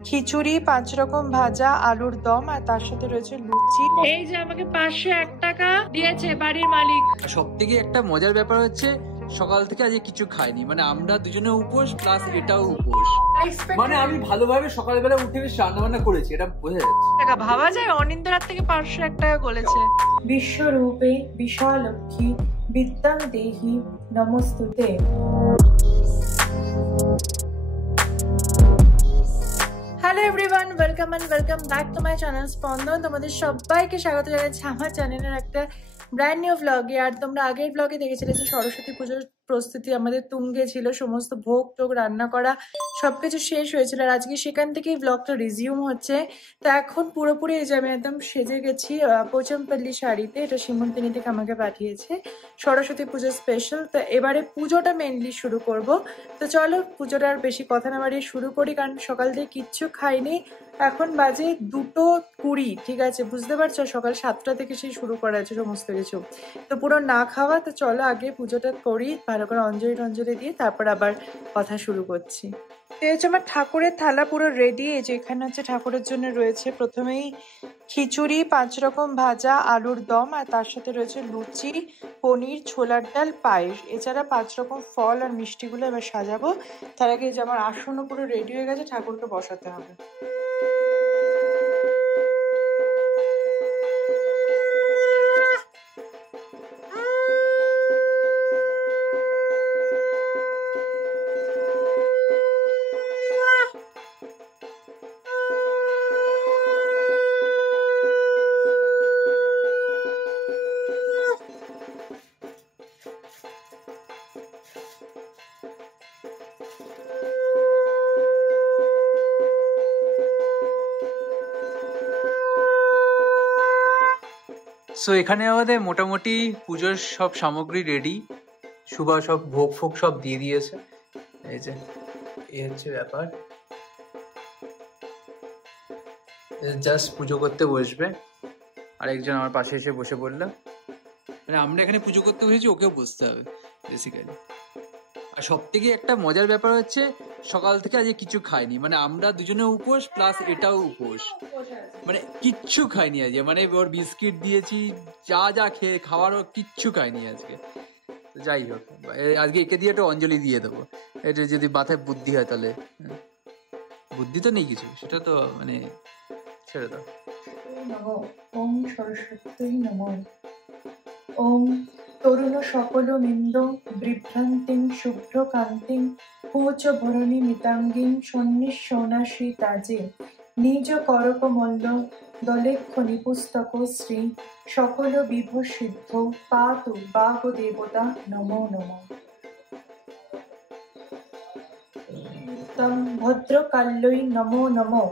খিচুড়ি, 5 রকম ভাজা, আলুর দম আর তার সাথে রয়েছে লুচি। এই যে আমাকে 501 টাকা দিয়েছে বাড়ির মালিক। সব থেকে একটা মজার ব্যাপার হচ্ছে সকাল থেকে আজকে কিছু খাইনি, মানে আমরা দুজনে উপোস প্লাস এটাও উপোস। মানে আমি ভালোভাবে সকালবেলা উঠে বেশ রান্না বান্না করেছি, এটা বোঝা যাচ্ছে। টাকা ভাবা যায় অনিন্দ্যরাত থেকে 501 টাকা বলেছে। বিশ্বরূপে বিশালক্ষী বিদ্যাং দেহি নমস্তুতে। Hello everyone, welcome back to my channel স্পন্দন। তোমাদের সবাইকে স্বাগত জানাচ্ছি আমার চ্যানেলের একটা ব্র্যান্ড নিউ ব্লগে। আর তোমরা আগের ব্লগে দেখেছিলে যে সরস্বতী পুজোর প্রস্তুতি আমাদের তুঙ্গে ছিল, সমস্ত ভোগ টোগ রান্না করা সবকিছু শেষ হয়েছিল। আর আজকে সেখান থেকেই ব্লগটা রিজিউম হচ্ছে। তো এখন পুরোপুরি এই যে আমি একদম সেজে গেছি পোচমপল্লী শাড়িতে, এটা সীমন্তিনী থেকে আমাকে পাঠিয়েছে, সরস্বতী পুজোর স্পেশাল। তো এবারে পুজোটা মেনলি শুরু করব। তো চলো পুজোটা আর বেশি কথা না বাড়িয়ে শুরু করি, কারণ সকাল থেকে কিচ্ছু খাইনি। এখন বাজে 2:20, ঠিক আছে? বুঝতে পারছো, সকাল 7টা থেকে সেই শুরু করা আছে সমস্ত কিছু, তো পুরো না খাওয়া। তো চলো আগে পুজোটা করি, ভালো করে অঞ্জলি দিয়ে তারপর আবার কথা শুরু করছি। এই হচ্ছে আমার ঠাকুরের থালা পুরো রেডি। এই যে এখানে হচ্ছে ঠাকুরের জন্য রয়েছে প্রথমেই খিচুড়ি, 5 রকম ভাজা, আলুর দম আর তার সাথে রয়েছে লুচি, পনির, ছোলার ডাল, পায়েস, এছাড়া 5 রকম ফল আর মিষ্টিগুলো এবার সাজাবো। তার আগে যে আমার আসনও পুরো রেডি হয়ে গেছে, ঠাকুরকে বসাতে হবে। সো এখানে আমাদের মোটামুটি পুজোর সব সামগ্রী রেডি, সুভা সব ভোগ ফোগ সব দিয়ে দিয়েছে। এই যে এই হচ্ছে ব্যাপার, জাস্ট পুজো করতে বসবে। আর একজন আমার পাশে এসে বসে পড়লো, মানে আমরা এখানে পুজো করতে বসেছি, ওকেও বসতে হবে বেসিক্যালি। আর সব থেকে একটা মজার ব্যাপার হচ্ছে সকাল থেকে আজকে কিছু খাইনি, মানে আমরা দুজনে উপোস প্লাস এটাও উপোস, মানে কিচ্ছু খাইনি আজকে। মানে ওর বিস্কিট দিয়েছি, যা খেয়ে খাওয়ারও কিচ্ছু খাইনি আজকে। যাই হোক, আজকে একে দিয়ে একটা অঞ্জলি দিয়ে দেবো, এটা যদি মাথায় বুদ্ধি হয় তাহলে। বুদ্ধি তো নেই কিছু, সেটা তো মানে ছেড়ে দাও। ওম সরস্বতী নমঃ। ওম তরুণ সকল মিন্দ বিভ্রান্তিং শুভ্রকান্তিং পূজ ভরণী মিতাঙ্গিং সন্নিঃসৌনাশ্রী তাজে নিজ করকমল্ল দলেক্ষ নিপুস্তক শ্রী সকল বিভো সিদ্ধ পাতু বাগ দেবতা নমো নমঃ। ভদ্রকাল্যই নমো নমঃ।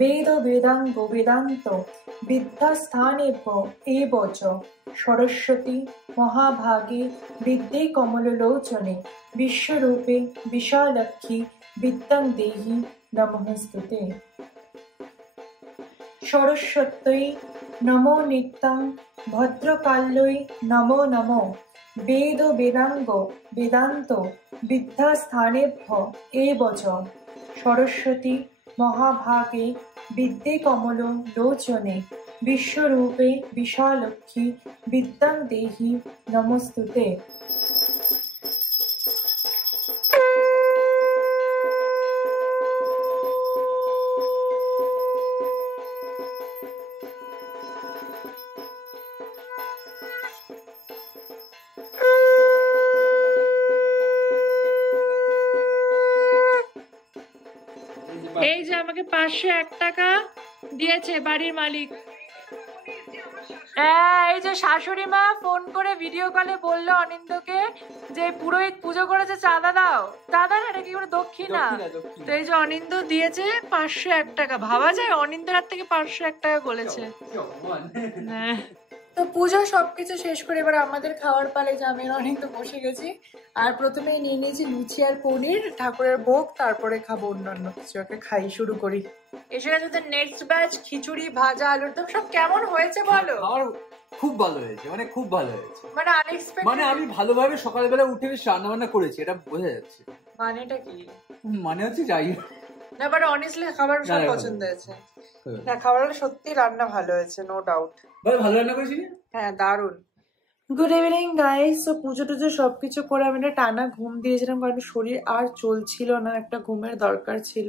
বেদ বেদাঙ্গ বেদান্ত বিদ্যাস্থানেভ্য এব চ সরস্বতী মহাভাগে বিদ্যে কমললোচনে বিশ্বরূপে বিশালক্ষী বিদ্যাং দেহি নমস্তুতে। সরস্বত্যৈ নমো নিত্যং ভদ্রকাল্যৈ নমো নমঃ। বেদ বেদাঙ্গ বেদান্ত বিদ্যাস্থানেভ্য এব চ সরস্বতী মহাভাগে বিদ্যে কমল লোচনে বিশ্বরূপে বিশালক্ষী বিদ্যাং দেহি নমস্তুতে। এই যে আমাকে 501 টাকা দিয়েছে বাড়ির মালিক। এই যে শাশুড়ি মা ফোন করে ভিডিও কলে বললো অনিন্দকে যে পুরোহিত পুজো করেছে, চাঁদা দাও। চাঁদা না, এটা কি করে দক্ষিণা। তো এই যে অনিন্দ দিয়েছে 501 টাকা। ভাবা যায় অনিন্দরাত থেকে 501 টাকা বলেছে। হ্যাঁ, তো পুজো সবকিছু শেষ করে এবার আমাদের খাওয়ার পালে যে আমি অনিন্দ বসে গেছি। আর প্রথমেই নিয়ে নিয়েছি লুচি আর পনির, ঠাকুরের ভোগ, তারপরে খাবো অন্যান্য কিছু। ওকে খাই, শুরু করি। এসে গেছে তো নেক্সট ব্যাচ, খিচুড়ি, ভাজা, আলুর দম। সব কেমন হয়েছে বলো? খুব ভালো হয়েছে, মানে খুব ভালো হয়েছে, মানে আনএক্সপেক্টেড। মানে আমি ভালোভাবে সকালবেলা উঠে বেশ রান্না বান্না করেছি, এটা বোঝা যাচ্ছে। মানেটা কি? মানে হচ্ছে যাই না বাট অনেস্টলি খাবার সব পছন্দ হয়েছে। না খাবারটা সত্যি রান্না ভালো হয়েছে, নো ডাউট। ভালো রান্না করেছি। হ্যাঁ দারুন। Good evening guys. তো পুজো টুজো সবকিছু করে আমি একটা টানা ঘুম দিয়েছিলাম, কারণ শরীর আর চলছিল না, একটা ঘুমের দরকার ছিল।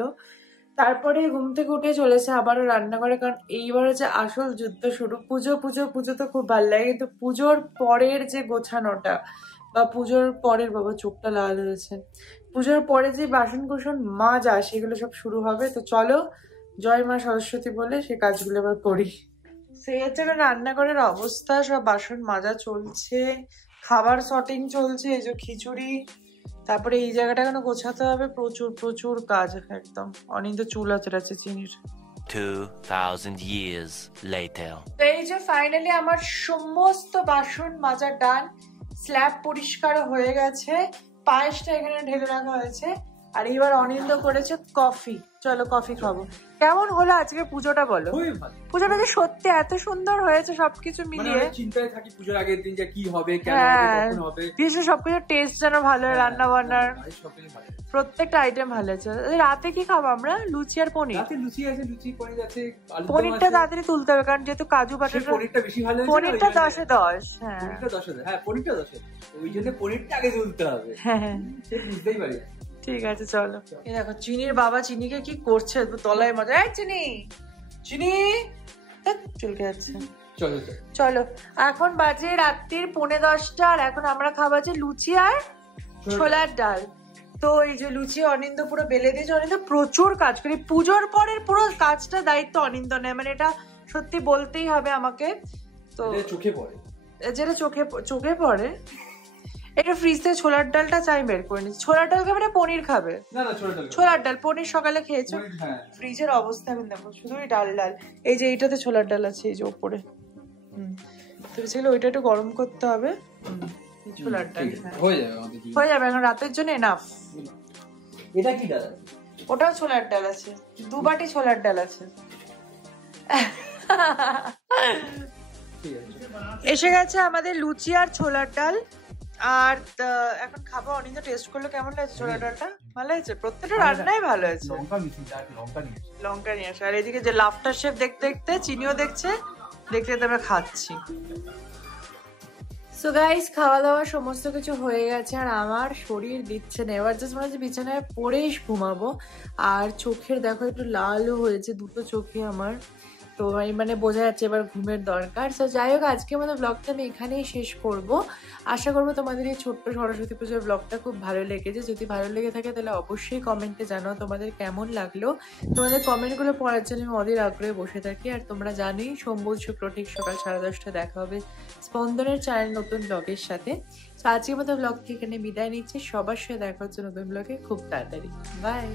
তারপরে ঘুম থেকে উঠে চলেছে আবারও রান্না করে, কারণ এইবার হচ্ছে আসল যুদ্ধ শুরু। পুজো পুজো পুজো তো খুব ভালো লাগে, কিন্তু পুজোর পরের যে গোছানোটা বা পুজোর পরের, বাবা চোখটা লাল হয়েছে, পুজোর পরে যে বাসন কোসন মাজা সেগুলো সব শুরু হবে। তো চলো জয় মা সরস্বতী বলে সে কাজগুলো এবার করি। সেই হচ্ছে রান্নাঘরের অবস্থা, সব বাসন মাজা চলছে, খাবার শর্টিং চলছে, এই যে খিচুড়ি, তারপরে এই জায়গাটা কেন গোছাতে হবে, প্রচুর প্রচুর কাজ একদম। অনিন্দ চুল আচড়াচ্ছে চিনির। 2000 years later. তো এই যে ফাইনালি আমার সমস্ত বাসন মাজা ডান, স্ল্যাব পরিষ্কার হয়ে গেছে, পায়েসটা এখানে ঢেলে রাখা হয়েছে, আর এইবার অনিন্দ করেছে কফি। চলো কফি খাবো। কেমন হলো আজকে পুজোটা বলো? পুজোটা যে সত্যি এত সুন্দর হয়েছে সবকিছু মিলিয়ে। চিন্তায় থাকি পুজোর আগের দিন যে কি হবে, কেন হবে, কখন হবে। বিশেষ সবকিছু টেস্ট যেন ভালো, রান্না বান্নার প্রত্যেকটা আইটেম ভালো আছে। রাতে কি খাবো আমরা? লুচি আর পনির। রাতে লুচি আছে, লুচি পনির আছে। পনিরটা তাড়াতাড়ি তুলতে হবে, কারণ যেহেতু কাজু বাটারটা, পনিরটা বেশি ভালো হয়েছে। পনিরটা 10 এ 10। হ্যাঁ পনিরটা 10 এ, হ্যাঁ পনিরটা 10 এ, ওই জন্য পনিরটা আগে তুলতে হবে। হ্যাঁ সে বুঝতেই পারি। ঠিক আছে চলো। এই দেখো চিনির বাবা চিনিকে কি করছে, তলায় মজা। এই চিনি, চিনি চলকে যাচ্ছে। চলো চলো এখন বাজে রাত্রির 10:45, আর এখন আমরা খাবো যে লুচি আর ছোলার ডাল। তো এই যে লুচি অনিন্দ পুরো বেলে দিয়েছে। অনিন্দ প্রচুর কাজ করি, পুজোর পরের পুরো কাজটা দায়িত্ব অনিন্দ নেয়, মানে এটা সত্যি বলতেই হবে আমাকে। তো চোখে পড়ে, যেটা চোখে পড়ে। এটা ফ্রিজ থেকে ছোলার ডালটা চাই বের করে নিচ্ছি। ছোলার ডাল খাবে না পনির খাবে? ছোলার ডাল। পনির সকালে খেয়েছো? ফ্রিজের অবস্থা এখন দেখো, শুধুই ডাল ডাল। এই যে এইটাতে ছোলার ডাল আছে, এই যে ওপরে। তো সেগুলো ওইটা একটু গরম করতে হবে। ছোলার ডাল হয়ে যাবে এখন রাতের জন্য এনাফ। এটা কি ডাল? ওটাও ছোলার ডাল আছে, 2 বাটি ছোলার ডাল আছে। এসে গেছে আমাদের লুচি আর ছোলার ডাল। আর এখন খাবো। অনিন্দ টেস্ট করলো, কেমন লাগছে ছোলার ডালটা? ভালো হয়েছে, প্রত্যেকটা রান্নাই ভালো হয়েছে। লঙ্কা নিয়ে আসে। আর এদিকে যে লাফটার শেফ দেখতে দেখতে চিনিও দেখছে, দেখতে দেখতে আমরা খাচ্ছি। সো গাইস খাওয়া দাওয়া সমস্ত কিছু হয়ে গেছে, আর আমার শরীর দিচ্ছে না। এবার জাস্ট মনে হচ্ছে বিছানায় পড়েই ঘুমাবো। আর চোখের দেখো একটু লালও হয়েছে, দুটো চোখে আমার। তো মানে বোঝা যাচ্ছে এবার ঘুমের দরকার। তো যাই হোক আজকে আমাদের ব্লগটা আমি এখানেই শেষ করব। আশা করবো তোমাদের এই ছোট্ট সরস্বতী পুজোর ব্লগটা খুব ভালো লেগেছে। যদি ভালো লেগে থাকে তাহলে অবশ্যই কমেন্টে জানাও তোমাদের কেমন লাগলো। তোমাদের কমেন্টগুলো পড়ার জন্য আমি অধীর আগ্রহে বসে থাকি। আর তোমরা জানোই সোমবার শুক্র ঠিক সকাল 10:30 দেখা হবে স্পন্দনের চ্যানেল নতুন ব্লগের সাথে। তো আজকের মতো ব্লগ থেকে এখানে বিদায় নিচ্ছি। সবার সাথে দেখা হচ্ছে নতুন ব্লগে খুব তাড়াতাড়ি। বাই।